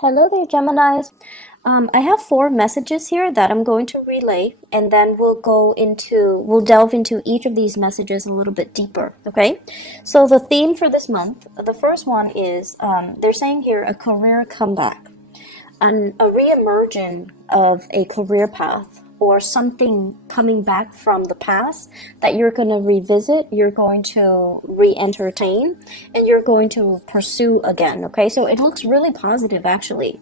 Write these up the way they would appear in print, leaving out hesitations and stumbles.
Hello there, Geminis. I have four messages here that I'm going to relay, and then we'll delve into each of these messages a little bit deeper, okay? So the theme for this month, the first one is, they're saying here, a career comeback, a re-emerging of a career path or something coming back from the past that you're going to revisit, you're going to re-entertain, and you're going to pursue again, okay? So it looks really positive, actually.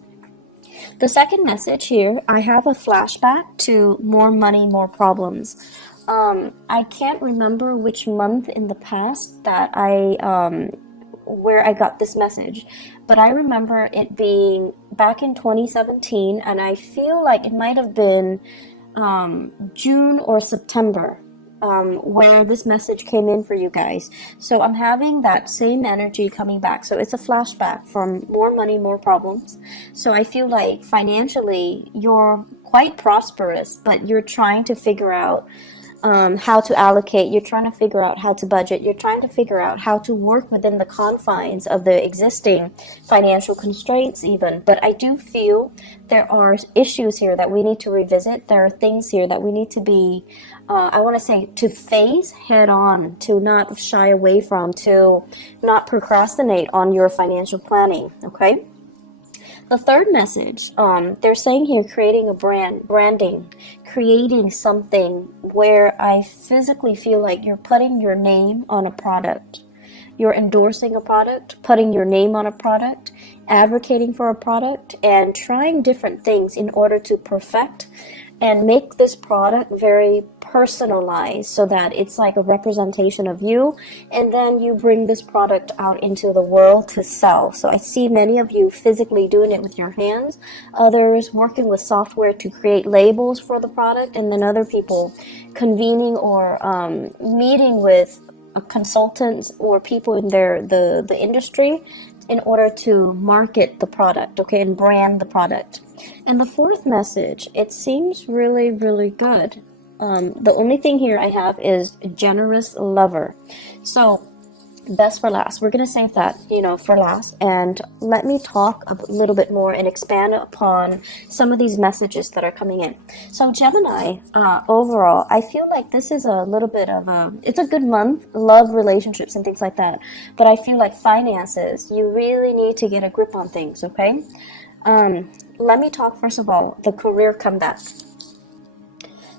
The second message here, I have a flashback to more money, more problems. I can't remember which month in the past that where I got this message, but I remember it being back in 2017, and I feel like it might have been June or September, where this message came in for you guys. So I'm having that same energy coming back. So it's a flashback from more money, more problems. So I feel like financially you're quite prosperous, but you're trying to figure out how to allocate, you're trying to figure out how to budget, you're trying to figure out how to work within the confines of the existing financial constraints even. But I do feel there are issues here that we need to revisit. There are things here that we need to be, I want to say, to face head on, to not shy away from, to not procrastinate on your financial planning, okay? The third message, they're saying here, creating a branding, creating something where I physically feel like you're putting your name on a product. You're endorsing a product, putting your name on a product, advocating for a product, and trying different things in order to perfect and make this product very personalized so that it's like a representation of you, and then you bring this product out into the world to sell. So I see many of you physically doing it with your hands, others working with software to create labels for the product, and then other people convening or meeting with consultants or people in the industry in order to market the product, okay, and brand the product. And the fourth message, it seems really, really good. The only thing here I have is generous lover. So best for last. We're going to save that, for last. And let me talk a little bit more and expand upon some of these messages that are coming in. So Gemini, overall, I feel like this is a little bit of it's a good month, love, relationships, and things like that. But I feel like finances, you really need to get a grip on things, okay? Let me talk first of all, the career comeback.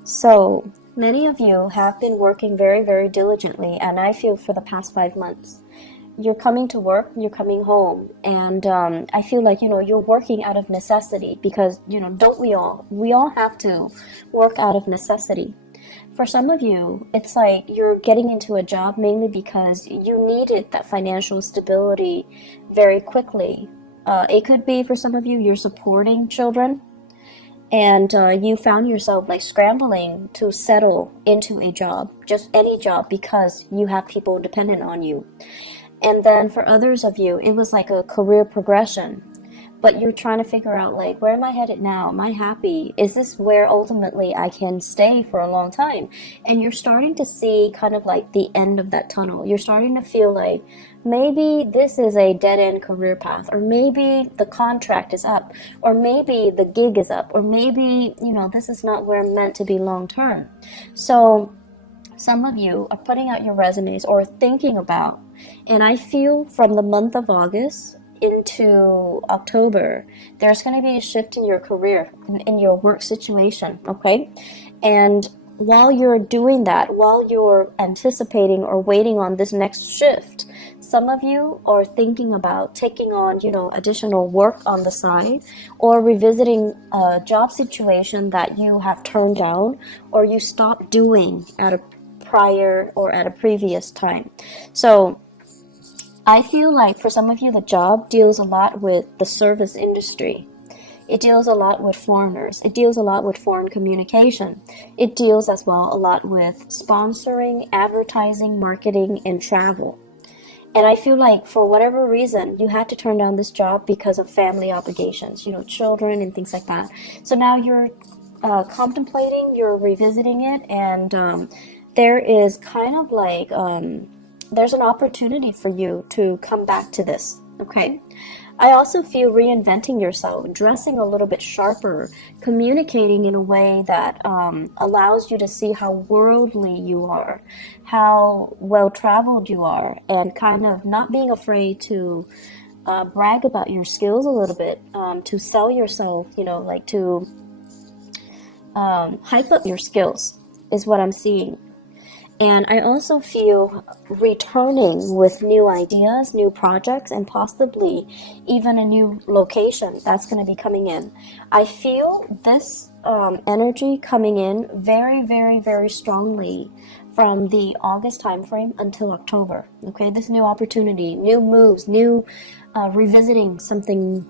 So many of you have been working very, very diligently, and I feel for the past 5 months. You're coming to work, you're coming home, and I feel like, you're working out of necessity because, don't we all? We all have to work out of necessity. For some of you, it's like you're getting into a job mainly because you needed that financial stability very quickly. It could be for some of you, you're supporting children, and you found yourself like scrambling to settle into a job, just any job, because you have people dependent on you. And then for others of you, it was like a career progression, but you're trying to figure out, like, where am I headed now? Am I happy? Is this where ultimately I can stay for a long time? And you're starting to see kind of like the end of that tunnel. You're starting to feel like maybe this is a dead-end career path, or maybe the contract is up, or maybe the gig is up, or maybe, this is not where I'm meant to be long term. So some of you are putting out your resumes or thinking about, and I feel from the month of August into October, there's going to be a shift in your career, in your work situation, okay? And while you're doing that, while you're anticipating or waiting on this next shift, some of you are thinking about taking on, additional work on the side, or revisiting a job situation that you have turned down or you stopped doing at a prior or at a previous time. So I feel like for some of you, the job deals a lot with the service industry. It deals a lot with foreigners. It deals a lot with foreign communication. It deals as well a lot with sponsoring, advertising, marketing, and travel. And I feel like for whatever reason, you had to turn down this job because of family obligations, children and things like that. So now you're contemplating, you're revisiting it, and there is kind of like, there's an opportunity for you to come back to this, okay? I also feel reinventing yourself, dressing a little bit sharper, communicating in a way that allows you to see how worldly you are, how well traveled you are, and kind of not being afraid to brag about your skills a little bit, to sell yourself, you know, like to hype up your skills is what I'm seeing. And I also feel returning with new ideas, new projects, and possibly even a new location that's going to be coming in. I feel this energy coming in very, very, very strongly from the August timeframe until October. Okay, this new opportunity, new moves, new revisiting something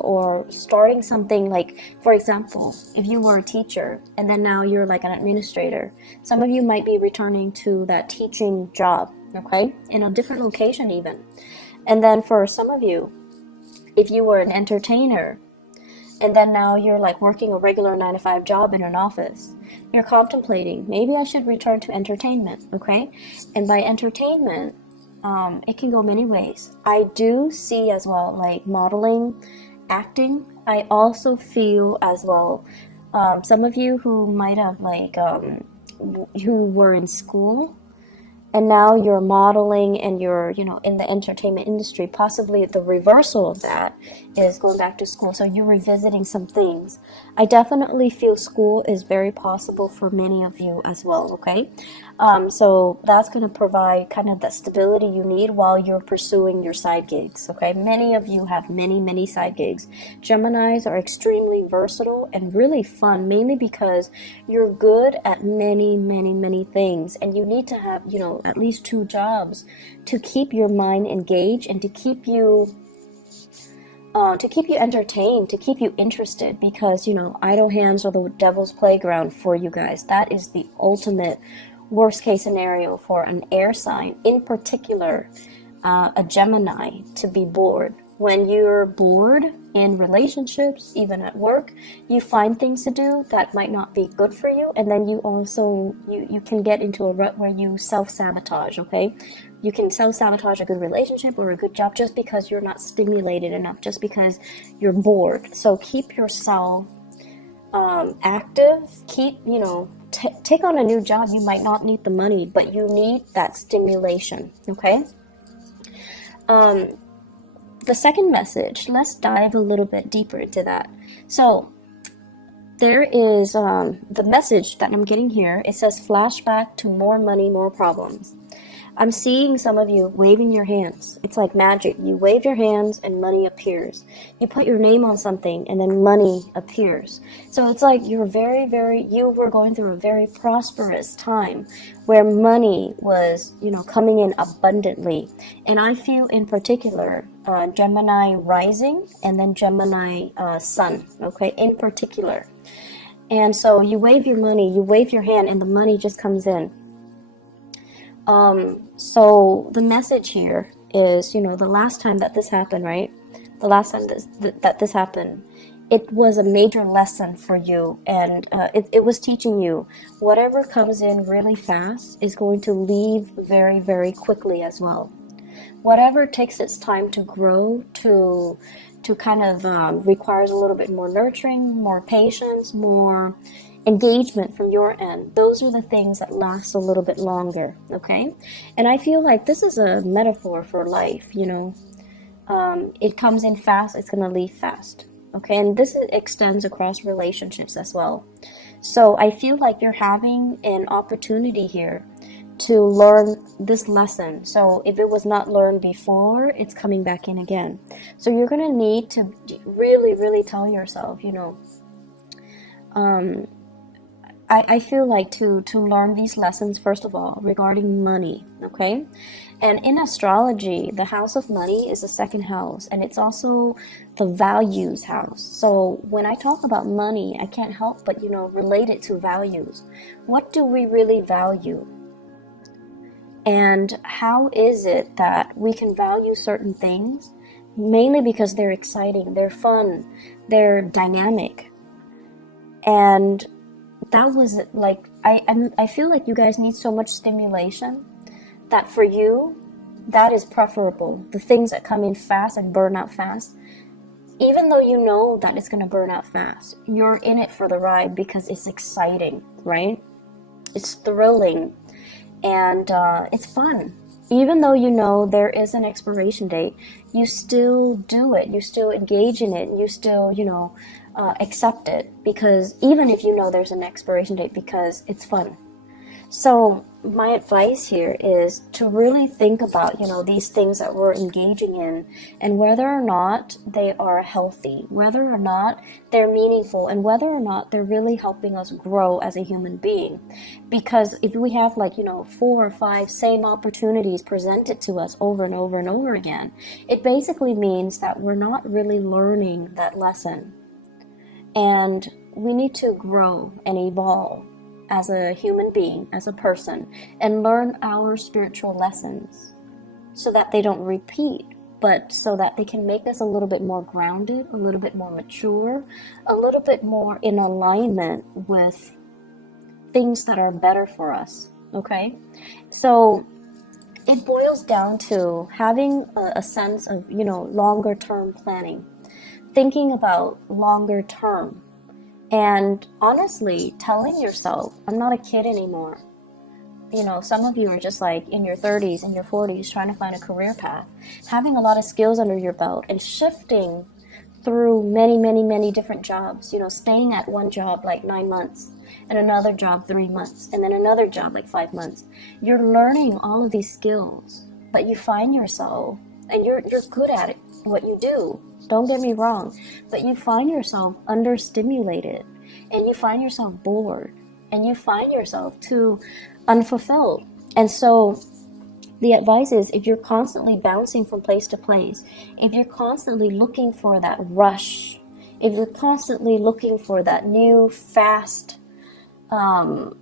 or starting something. Like, for example, if you were a teacher and then now you're like an administrator, some of you might be returning to that teaching job, okay, in a different location even. And then for some of you, if you were an entertainer and then now you're like working a regular 9 to 5 job in an office, you're contemplating, maybe I should return to entertainment, okay? And by entertainment, it can go many ways. I do see as well, like modeling, acting. I also feel as well, some of you who might have like, who were in school and now you're modeling and you're, you know, in the entertainment industry. Possibly the reversal of that is going back to school, so you're revisiting some things. I definitely feel school is very possible for many of you as well, okay? So that's going to provide kind of that stability you need while you're pursuing your side gigs, okay? Many of you have many side gigs. Geminis are extremely versatile and really fun, mainly because you're good at many things, and you need to have, you know, at least 2 jobs to keep your mind engaged and to keep you entertained, to keep you interested, because, you know, idle hands are the devil's playground for you guys. That is the ultimate worst case scenario for an air sign, in particular a Gemini, to be bored. When you're bored in relationships, even at work, you find things to do that might not be good for you, and then you also you can get into a rut where you self-sabotage, okay? You can self-sabotage a good relationship or a good job just because you're not stimulated enough, just because you're bored. So keep yourself active. Keep, you know, take on a new job. You might not need the money, but you need that stimulation, okay? The second message, let's dive a little bit deeper into that. So there is the message that I'm getting here. It says flashback to more money, more problems. I'm seeing some of you waving your hands. It's like magic. You wave your hands and money appears. You put your name on something and then money appears. So it's like you're you were going through a very prosperous time where money was, you know, coming in abundantly. And I feel in particular, Gemini rising and then Gemini sun, okay, in particular. And so you wave your money, you wave your hand, and the money just comes in. So the message here is, you know, the last time that this happened, right? The last time that this happened, it was a major lesson for you, and it was teaching you whatever comes in really fast is going to leave very quickly as well. Whatever takes its time to grow, to kind of requires a little bit more nurturing, more patience, more engagement from your end. Those are the things that last a little bit longer, okay? And I feel like this is a metaphor for life, you know. It comes in fast, it's going to leave fast, okay? And this extends across relationships as well. So I feel like you're having an opportunity here to learn this lesson. So if it was not learned before, it's coming back in again. So you're going to need to really tell yourself, you know, I feel like to learn these lessons, first of all, regarding money, okay? And in astrology, the house of money is the second house, and it's also the values house. So when I talk about money, I can't help but, you know, relate it to values. What do we really value? And how is it that we can value certain things? Mainly because they're exciting, they're fun, they're dynamic. And that was like, I feel like you guys need so much stimulation that for you, That is preferable. The things that come in fast and burn out fast, even though you know that it's going to burn out fast, you're in it for the ride because it's exciting, right? It's thrilling, and it's fun. Even though you know there is an expiration date, you still do it. You still engage in it. You still, accept it, because even if you know there's an expiration date, because it's fun. So my advice here is to really think about, these things that we're engaging in, and whether or not they are healthy, whether or not they're meaningful, and whether or not they're really helping us grow as a human being. Because if we have 4 or 5 same opportunities presented to us over and over and over again, it basically means that we're not really learning that lesson. And we need to grow and evolve as a human being, as a person, and learn our spiritual lessons so that they don't repeat, but so that they can make us a little bit more grounded, a little bit more mature, a little bit more in alignment with things that are better for us, okay? So it boils down to having a sense of, longer term planning, thinking about longer term. And honestly, telling yourself, I'm not a kid anymore. Some of you are just in your 30s and your 40s trying to find a career path, having a lot of skills under your belt and shifting through many, many, many different jobs, staying at one job 9 months and another job 3 months and then another job 5 months. You're learning all of these skills, but you find yourself, and you're good at it, what you do. Don't get me wrong, but you find yourself understimulated, and you find yourself bored, and you find yourself too unfulfilled. And so the advice is, if you're constantly bouncing from place to place, if you're constantly looking for that rush, if you're constantly looking for that new, fast, and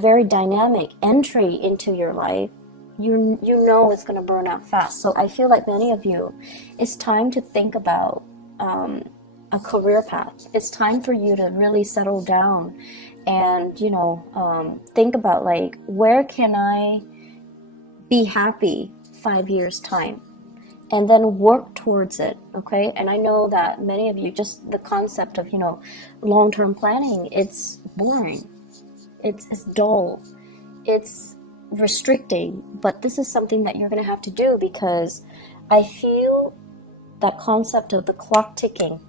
very dynamic entry into your life, you know it's going to burn out fast. So I feel like many of you, it's time to think about a career path. It's time for you to really settle down and, think about where can I be happy 5 years time, and then work towards it, okay? And I know that many of you, just the concept of, long-term planning, it's boring. It's dull. It's restricting, but this is something that you're going to have to do, because I feel that concept of the clock ticking,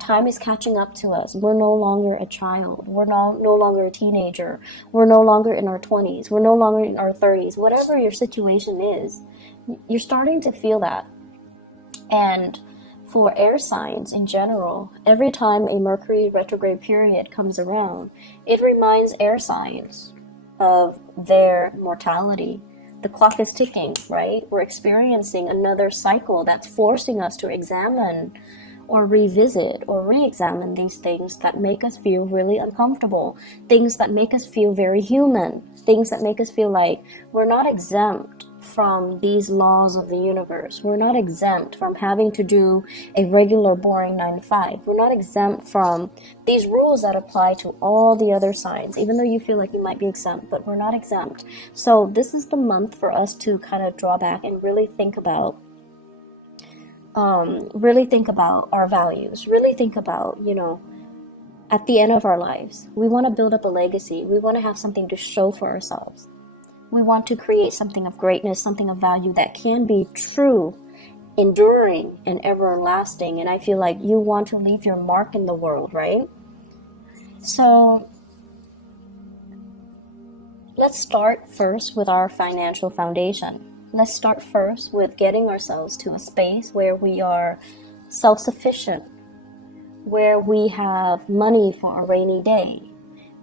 time is catching up to us. We're no longer a child. We're no longer a teenager. We're no longer in our 20s. We're no longer in our 30s. Whatever your situation is, you're starting to feel that. And for air signs in general, every time a Mercury retrograde period comes around, it reminds air signs of their mortality. The clock is ticking, right? We're experiencing another cycle that's forcing us to examine or revisit or re-examine these things that make us feel really uncomfortable, things that make us feel very human, things that make us feel like we're not exempt from these laws of the universe. We're not exempt from having to do a regular boring 9 to 5. We're not exempt from these rules that apply to all the other signs, even though you feel like you might be exempt, but we're not exempt. So this is the month for us to kind of draw back and really think about our values, really think about, at the end of our lives, we want to build up a legacy. We want to have something to show for ourselves. We want to create something of greatness, something of value that can be true, enduring, and everlasting. And I feel like you want to leave your mark in the world, right? So let's start first with our financial foundation. Let's start first with getting ourselves to a space where we are self-sufficient, where we have money for a rainy day,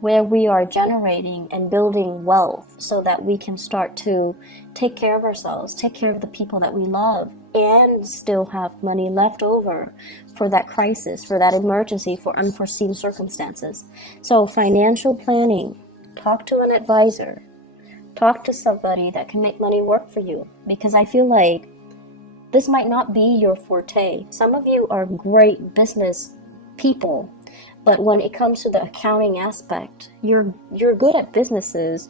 where we are generating and building wealth so that we can start to take care of ourselves, take care of the people that we love, and still have money left over for that crisis, for that emergency, for unforeseen circumstances. So financial planning, talk to an advisor, talk to somebody that can make money work for you, because I feel like this might not be your forte. Some of you are great business people, but when it comes to the accounting aspect, you're good at businesses,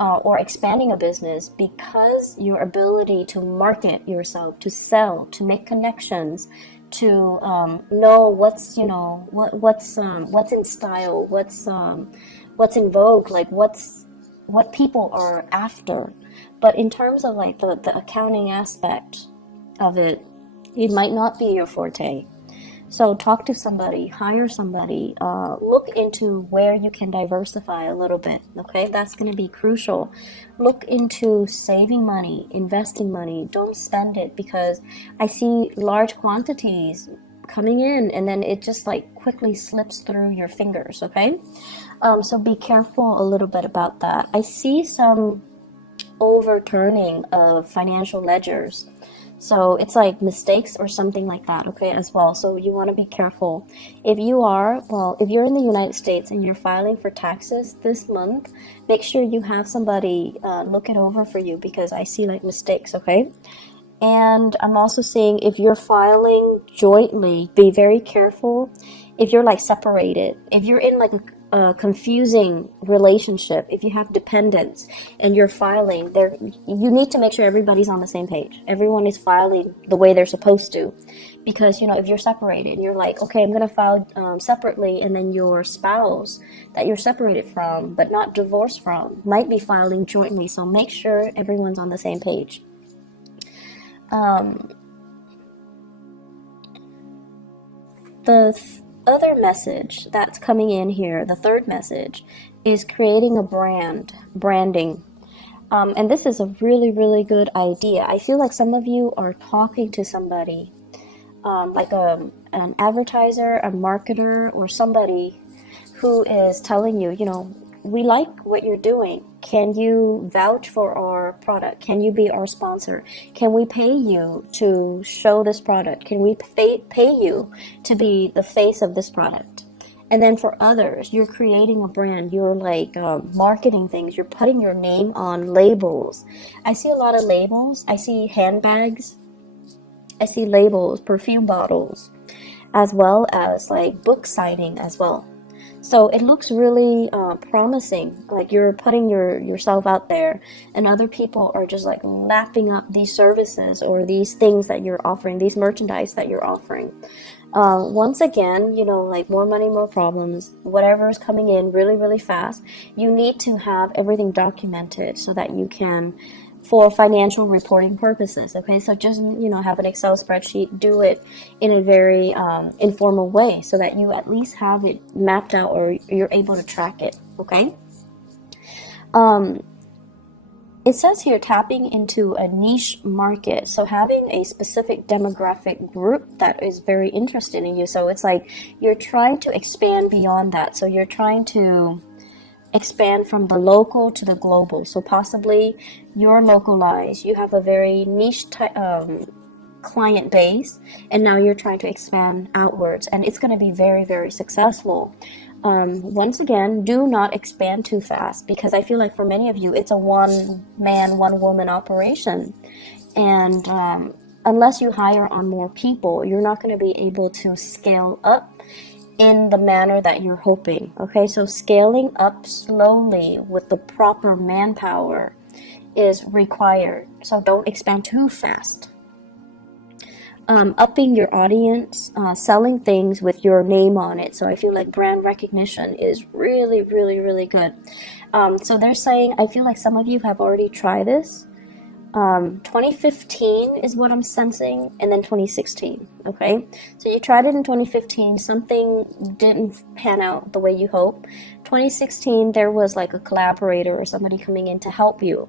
or expanding a business because your ability to market yourself, to sell, to make connections, to know what's what's in style, what's in vogue, like what people are after. But in terms of like the accounting aspect of it, it might not be your forte. So talk to somebody, hire somebody, look into where you can diversify a little bit, okay? That's going to be crucial. Look into saving money, investing money. Don't spend it, because I see large quantities coming in and then it just like quickly slips through your fingers, okay? So be careful a little bit about that. I see some overturning of financial ledgers. So it's like mistakes or something like that, okay, as well. So you want to be careful. If you're in the United States and you're filing for taxes this month, make sure you have somebody look it over for you, because I see like mistakes, okay? And I'm also seeing if you're filing jointly, be very careful. If you're like separated, if you're in like a confusing relationship, if you have dependents and you're filing there, you need to make sure everybody's on the same page. Everyone is filing the way they're supposed to, because if you're separated and you're like, okay, I'm gonna file separately, and then your spouse that you're separated from but not divorced from might be filing jointly. So make sure everyone's on the same page. The other message that's coming in here, the third message, is creating a branding. And this is a really, really good idea. I feel like some of you are talking to somebody, like an advertiser, a marketer, or somebody who is telling you, we like what you're doing. Can you vouch for our product? Can you be our sponsor? Can we pay you to show this product? Can we pay you to be the face of this product? And then for others, you're creating a brand. You're like marketing things. You're putting your name on labels. I see a lot of labels. I see handbags. I see labels, perfume bottles, as well as like book signing as well. So it looks really promising, like you're putting yourself out there, and other people are just like lapping up these services or these things that you're offering, these merchandise that you're offering. Once again, like more money, more problems, whatever is coming in really, really fast, you need to have everything documented so that you can, for financial reporting purposes, okay? So just, have an Excel spreadsheet, do it in a very informal way so that you at least have it mapped out or you're able to track it, okay? It says here tapping into a niche market. So having a specific demographic group that is very interested in you. So it's like you're trying to expand beyond that. So you're trying to expand from the local to the global. So possibly you're localized, you have a very niche client base, and now you're trying to expand outwards, and it's going to be very, very successful. Once again, do not expand too fast, because I feel like for many of you it's a one man, one woman operation, and unless you hire on more people, you're not going to be able to scale up in the manner that you're hoping. Okay, so scaling up slowly with the proper manpower is required. So don't expand too fast. Upping your audience, selling things with your name on it. So I feel like brand recognition is really, really, really good. So they're saying, I feel like some of you have already tried this. 2015 is what I'm sensing, and then 2016. Okay, so you tried it in 2015, something didn't pan out the way you hope. 2016, there was like a collaborator or somebody coming in to help you,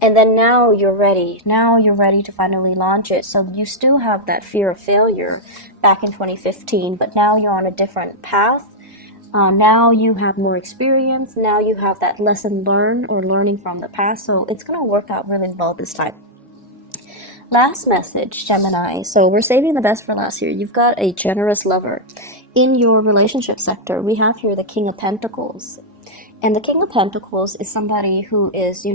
and then now you're ready to finally launch it. So you still have that fear of failure back in 2015, but now you're on a different path. Now you have more experience. Now you have that lesson learned or learning from the past. So it's going to work out really well this time. Last message, Gemini. So we're saving the best for last here. You've got a generous lover. In your relationship sector, we have here the King of Pentacles. And the King of Pentacles is somebody who is,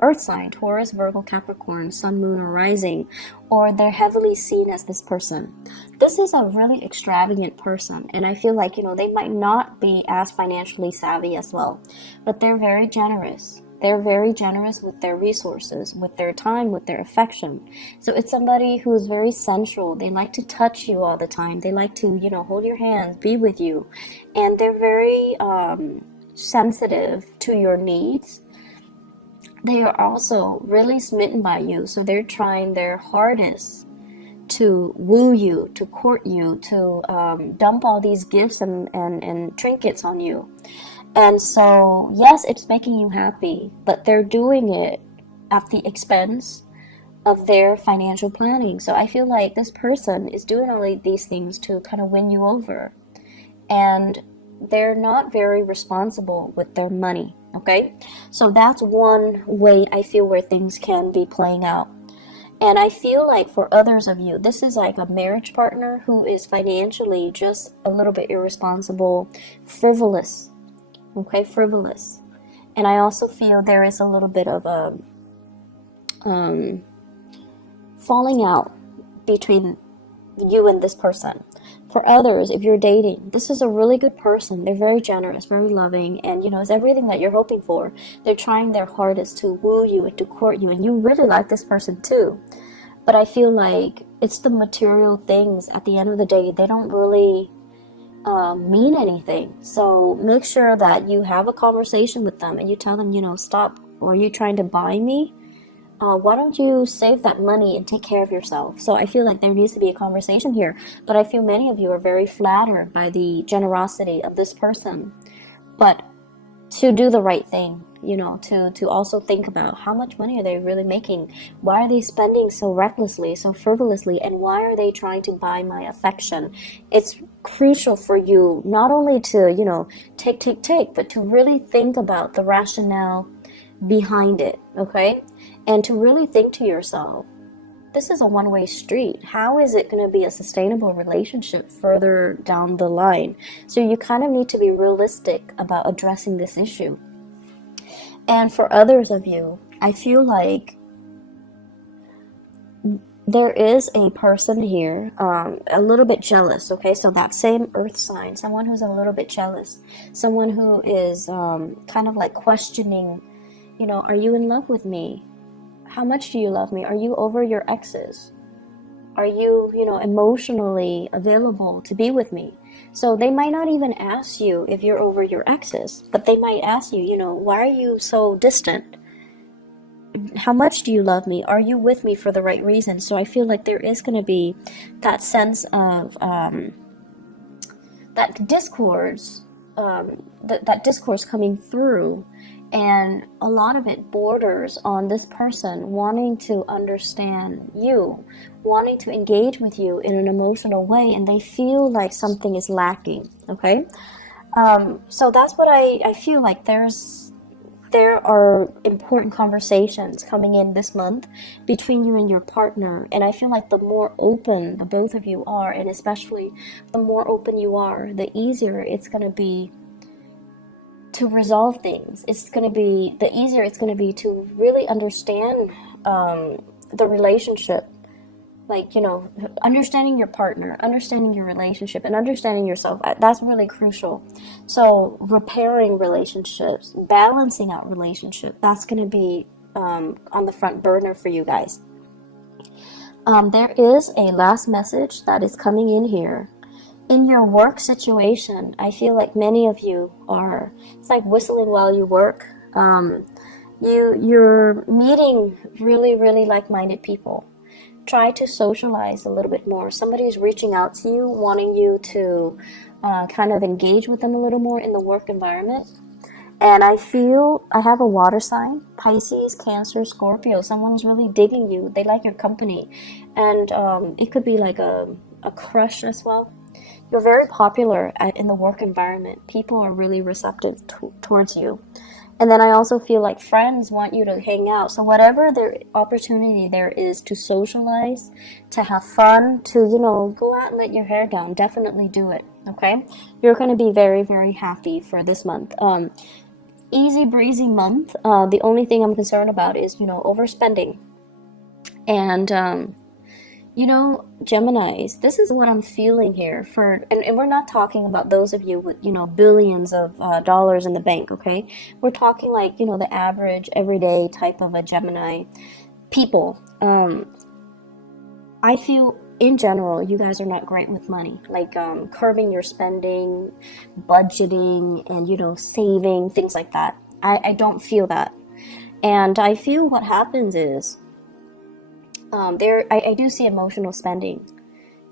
earth sign, Taurus, Virgo, Capricorn, Sun, Moon, or Rising, or they're heavily seen as this person. This is a really extravagant person, and I feel like, they might not be as financially savvy as well, but they're very generous. they're very generous with their resources, with their time, with their affection. So it's somebody who's very sensual. They like to touch you all the time. They like to, you know, hold your hands, be with you. And they're very sensitive to your needs. They are also really smitten by you. So they're trying their hardest to woo you, to court you, to dump all these gifts and trinkets on you. And so, yes, it's making you happy, but they're doing it at the expense of their financial planning. So I feel like this person is doing all of these things to kind of win you over. And they're not very responsible with their money, okay? So that's one way I feel where things can be playing out. And I feel like for others of you, this is like a marriage partner who is financially just a little bit irresponsible, frivolous, okay, frivolous. And I also feel there is a little bit of a falling out between you and this person. For others, if you're dating, this is a really good person. They're very generous, very loving, and you know, it's everything that you're hoping for. They're trying their hardest to woo you and to court you, and you really like this person too. But I feel like it's the material things at the end of the day, they don't really mean anything. So make sure that you have a conversation with them and you tell them, you know, stop. Or are you trying to buy me? Why don't you save that money and take care of yourself? So I feel like there needs to be a conversation here. But I feel many of you are very flattered by the generosity of this person. But to do the right thing, you know, to also think about how much money are they really making? Why are they spending so recklessly, so frivolously? And why are they trying to buy my affection? It's crucial for you not only to, you know, take, but to really think about the rationale behind it, okay? And to really think to yourself, this is a one-way street. How is it going to be a sustainable relationship further down the line? So you kind of need to be realistic about addressing this issue. And for others of you, I feel like there is a person here, a little bit jealous, okay? So that same earth sign, someone who's a little bit jealous, someone who is kind of like questioning, you know, are you in love with me? How much do you love me? Are you over your exes? Are you, you know, emotionally available to be with me? So they might not even ask you if you're over your exes, but they might ask you, you know, why are you so distant? How much do you love me? Are you with me for the right reason? So I feel like there is going to be that sense of that discourse, that discourse coming through. And a lot of it borders on this person wanting to understand you, wanting to engage with you in an emotional way, and they feel like something is lacking, okay? So that's what I feel like there are important conversations coming in this month between you and your partner. And I feel like the more open the both of you are, and especially the more open you are, the easier it's going to be to resolve things. It's going to be, the easier it's going to be to really understand the relationship. Like, you know, understanding your partner, understanding your relationship, and understanding yourself. That's really crucial. So repairing relationships, balancing out relationships, that's going to be on the front burner for you guys. There is a last message that is coming in here. In your work situation, I feel like many of you are, it's like whistling while you work. You're meeting really, really like-minded people. Try to socialize a little bit more. Somebody's reaching out to you, wanting you to kind of engage with them a little more in the work environment. And I feel I have a water sign, Pisces, Cancer, Scorpio. Someone's really digging you. They like your company. And it could be like a crush as well. You're very popular in the work environment. People are really receptive towards you. And then I also feel like friends want you to hang out. So whatever their opportunity there is to socialize, to have fun, to, you know, go out and let your hair down, definitely do it, okay? You're going to be very, very happy for this month. Easy breezy month. The only thing I'm concerned about is, you know, overspending. And You know, Geminis, this is what I'm feeling here and we're not talking about those of you with, billions of dollars in the bank, okay? We're talking like, the average, everyday type of a Gemini people. I feel in general, you guys are not great with money, like curbing your spending, budgeting, and, saving, things like that. I don't feel that. And I feel what happens is, I do see emotional spending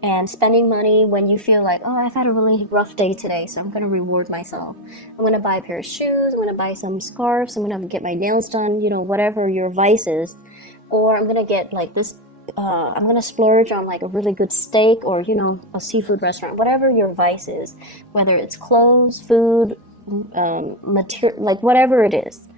and spending money when you feel like, oh, I've had a really rough day today, so I'm going to reward myself. I'm going to buy a pair of shoes, I'm going to buy some scarves, I'm going to get my nails done, whatever your vice is. Or I'm going to get like this, I'm going to splurge on like a really good steak or, a seafood restaurant, whatever your vice is, whether it's clothes, food, material, like whatever it is.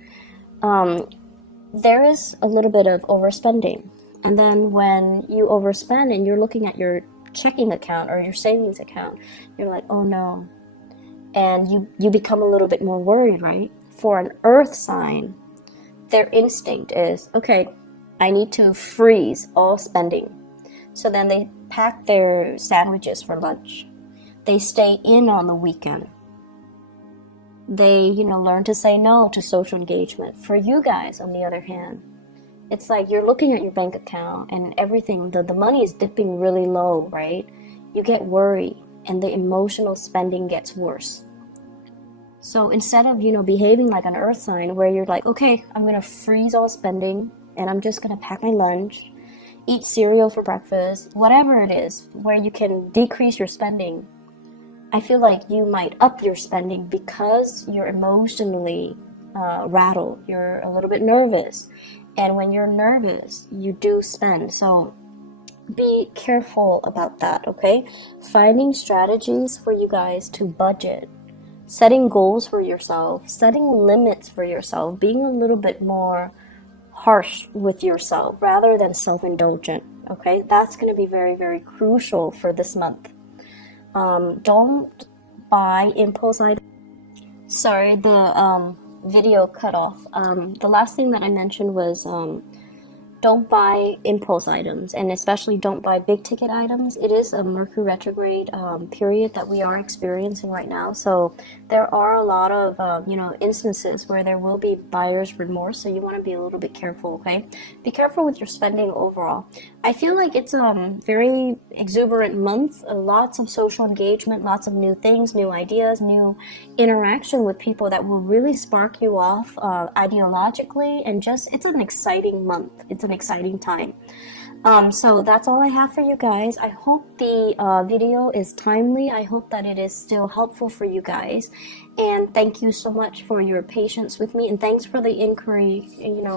There is a little bit of overspending. And then when you overspend and you're looking at your checking account or your savings account, you're like, oh no. And you become a little bit more worried, right? For an earth sign, their instinct is, okay, I need to freeze all spending. So then they pack their sandwiches for lunch. They stay in on the weekend. They, learn to say no to social engagement. For you guys, on the other hand, it's like you're looking at your bank account and everything, the money is dipping really low, right? You get worried and the emotional spending gets worse. So instead of, behaving like an earth sign where you're like, okay, I'm going to freeze all spending and I'm just going to pack my lunch, eat cereal for breakfast, whatever it is, where you can decrease your spending, I feel like you might up your spending because you're emotionally rattled. You're a little bit nervous. And when you're nervous, you do spend. So be careful about that, okay? Finding strategies for you guys to budget, setting goals for yourself, setting limits for yourself, being a little bit more harsh with yourself rather than self-indulgent, okay? That's going to be very, very crucial for this month. Don't buy impulse items. Sorry, the video cut off. The last thing that I mentioned was don't buy impulse items, and especially don't buy big ticket items. It is a Mercury retrograde period that we are experiencing right now, so there are a lot of instances where there will be buyer's remorse, so you want to be a little bit careful, okay? Be careful with your spending overall. I feel like it's a very exuberant month, lots of social engagement, lots of new things, new ideas, new interaction with people that will really spark you off ideologically, and just, it's an exciting month. It's an exciting time. So that's all I have for you guys. I hope the video is timely. I hope that it is still helpful for you guys. And thank you so much for your patience with me. And thanks for the inquiry,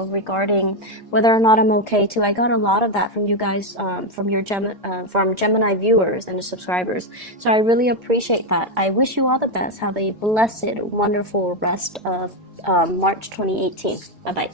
regarding whether or not I'm okay too. I got a lot of that from you guys, from Gemini viewers and the subscribers. So I really appreciate that. I wish you all the best. Have a blessed, wonderful rest of March 2018. Bye-bye.